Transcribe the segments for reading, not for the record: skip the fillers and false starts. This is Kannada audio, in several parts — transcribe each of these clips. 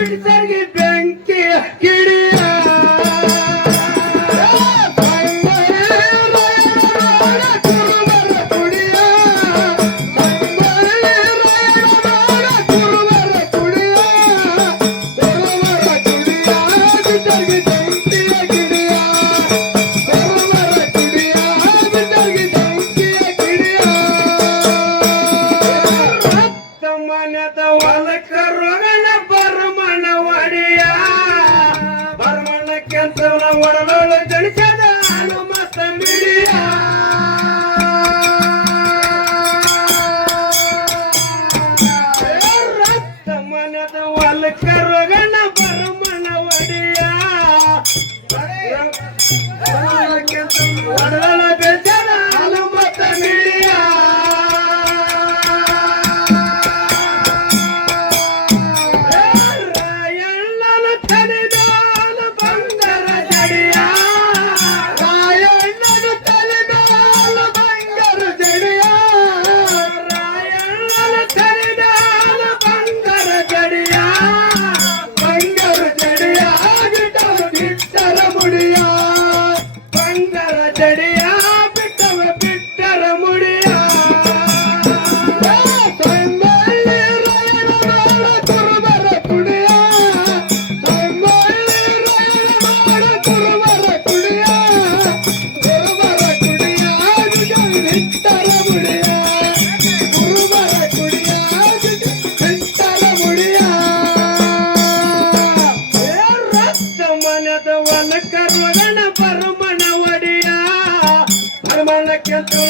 ಬಿಡಿಸರ್ಗಿ ಬೆಂಕಿ ಕಿಡಿಯ ಒಡಲೊಳ ಜನಿಸದ ಹನುಮತ ಮಿಡಿಯ ರಕ್ತ ಮನದ ಹೊಲಕ ರೋಗಣ ಬರಮನ ಒಡಿಯ ಒಡಲೊಳ ಜನಿಸದ ಹನುಮತ ಮಿಡಿಯ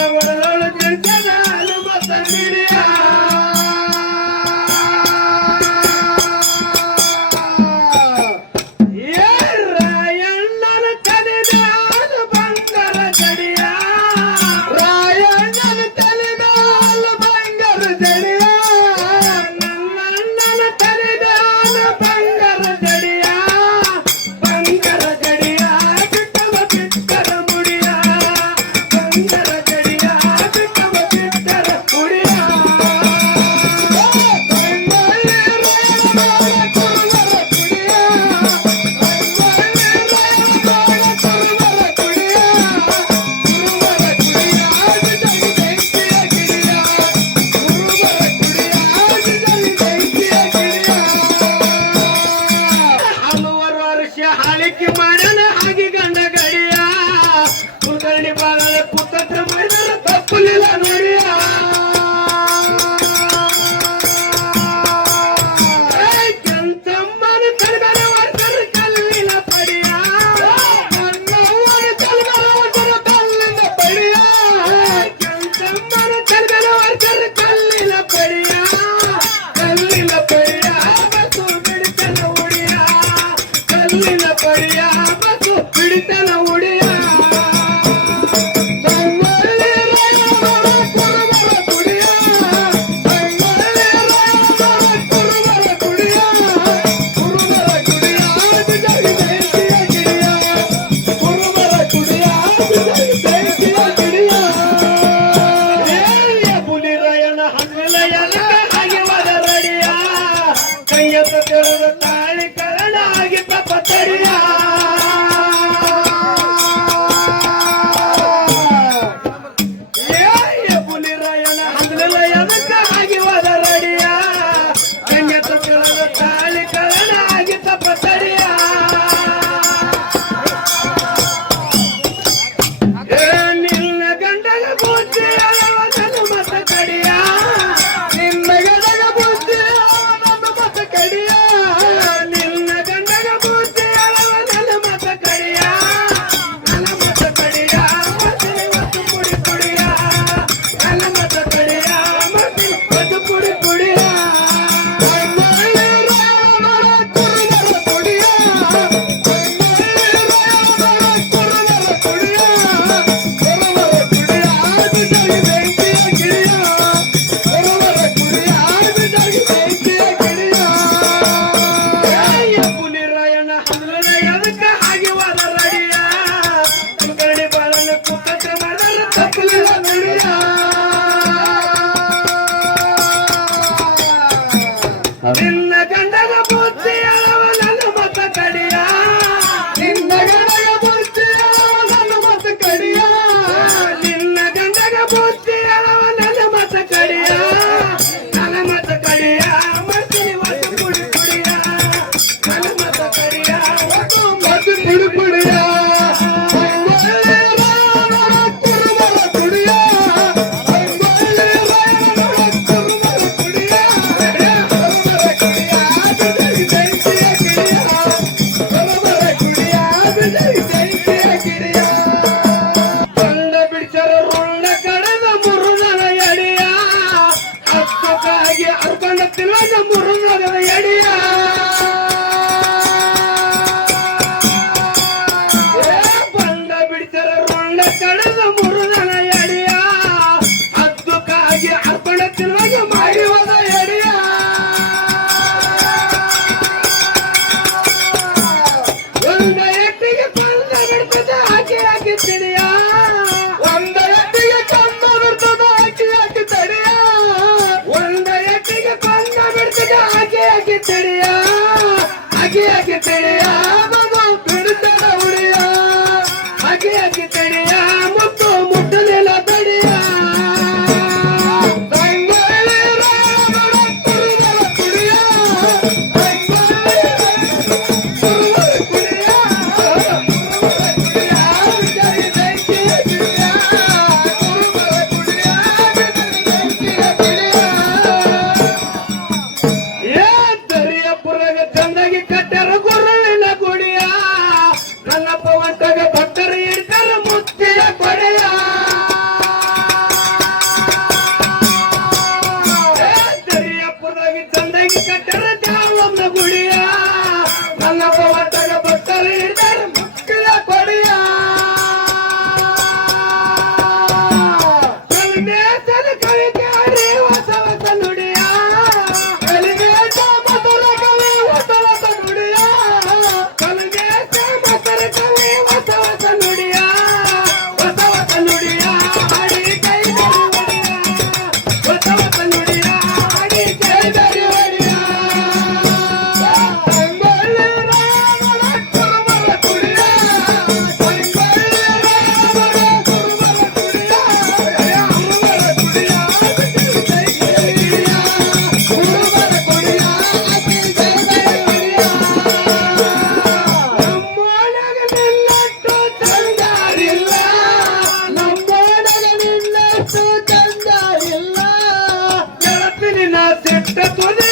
ಒಡಲೊಳ ಜನಿಸದ ಹನುಮತ ಮಿಡಿಯ ರಾಯಣ್ಣನ ತಲೆದಾಲ ಬಂಗಾರ ಜಡಿಯ ರಾಯಣ್ಣನ ತಲೆದಾಲ ಬಂಗಾರ ಜಡಿಯ ನನ್ನಣ್ಣನ ತಲೆದಾಲ ಬಂಗಾರ ಜಡಿಯ ಬಂಗಾರ ಜಡಿಯ ಬಿಟ್ಟವ ಬಿಟ್ಟರ ಮುಡಿಯ ಬಂಗಾರ ಹಾಳಿಕೆ ಮಾಡನ ಹಾಗೆ ಗಂಡ ಗಡಿಯ ಕುಲಕರ್ಣಿ ಬಾಗಲ ಕುತಂತ್ರ ಮಾಡಿದ ತಪ್ಪಲಿಲ್ಲ ನೋಡಿಯ ಕೆಂಚಮ್ಮನ ಕಲ್ಗರ ವರ್ಕರ ಕಲ್ಲಿನ ಪಡಿಯ ನನ್ನವ್ವನ ಕಲ್ಗರ ವರ್ಕರ ಕಲ್ಲಿನ ಪಡಿಯ ಕೆಂಚಮ್ಮನ ಕಲ್ಗರ ವರ್ಕರ ಕಲ್ಲಿನ ಪಡಿಯ ಕಲ್ಲಿನ ಪಡಿಯ ಬಸು ಬಿಡಿಸನ ಉಡಿಯ ಕಲ್ಲಿನ ಪಡಿಯ ಬಸು ಬಿಡಿಸನ ಉಡಿಯ ತಾಳಿ ಕರಣ ಆಗಿ ತಪ್ಪ ತಡಿಯ ಪುಲಿರಾಯಣ ಹಂಗಲಯನಕ ಆಗಿ ಹೋದ ರಡಿಯ ಕೈಯತ್ತ ಕೆಳದ ತಾಳಿ ಕರಣ ಆಗಿ ತಪ್ಪ ತಡಿಯ ನಿನ್ನ ಗಂಡಗ ಬುದ್ಧಿ ಅಳವದನು ಮತ ಕಡಿಯ ನಿನ್ನ ಗಂಡಗ ಬುದ್ಧಿ ಅಳವದನು ಮತ ಕಡಿಯ ನಿನ್ನ ಗಂಡಗ ಬುದ್ಧಿ ಅಳವದನು ಗಂಡನ ಬುದ್ಧಿ ಅಳವ ನನ್ನ ಮತ ಕಡಿಯ ನಿನ್ನ ಗಂಡನ ಬುದ್ಧಿ ಅಳವ ನನ್ನ ಮತ ಕಡಿಯ ನಿನ್ನ ಗಂಡನ ಬುದ್ಧಿ ಅಳವ ನನ್ನ ಮತ ಕಡಿಯ ನನ್ನ ಮತ ಕಡಿಯ ಮಾಡ್ತೀನಿ ಒಟ್ಟು ಕುಡಿ ಕುಡಿಯ ನನ್ನ ಮತ ಕಡಿಯ ಒಟ್ಟು ಮತು ಕುಡಿ ಕುಡಿಯ ಸಿಟ್ಟ ತುದಿ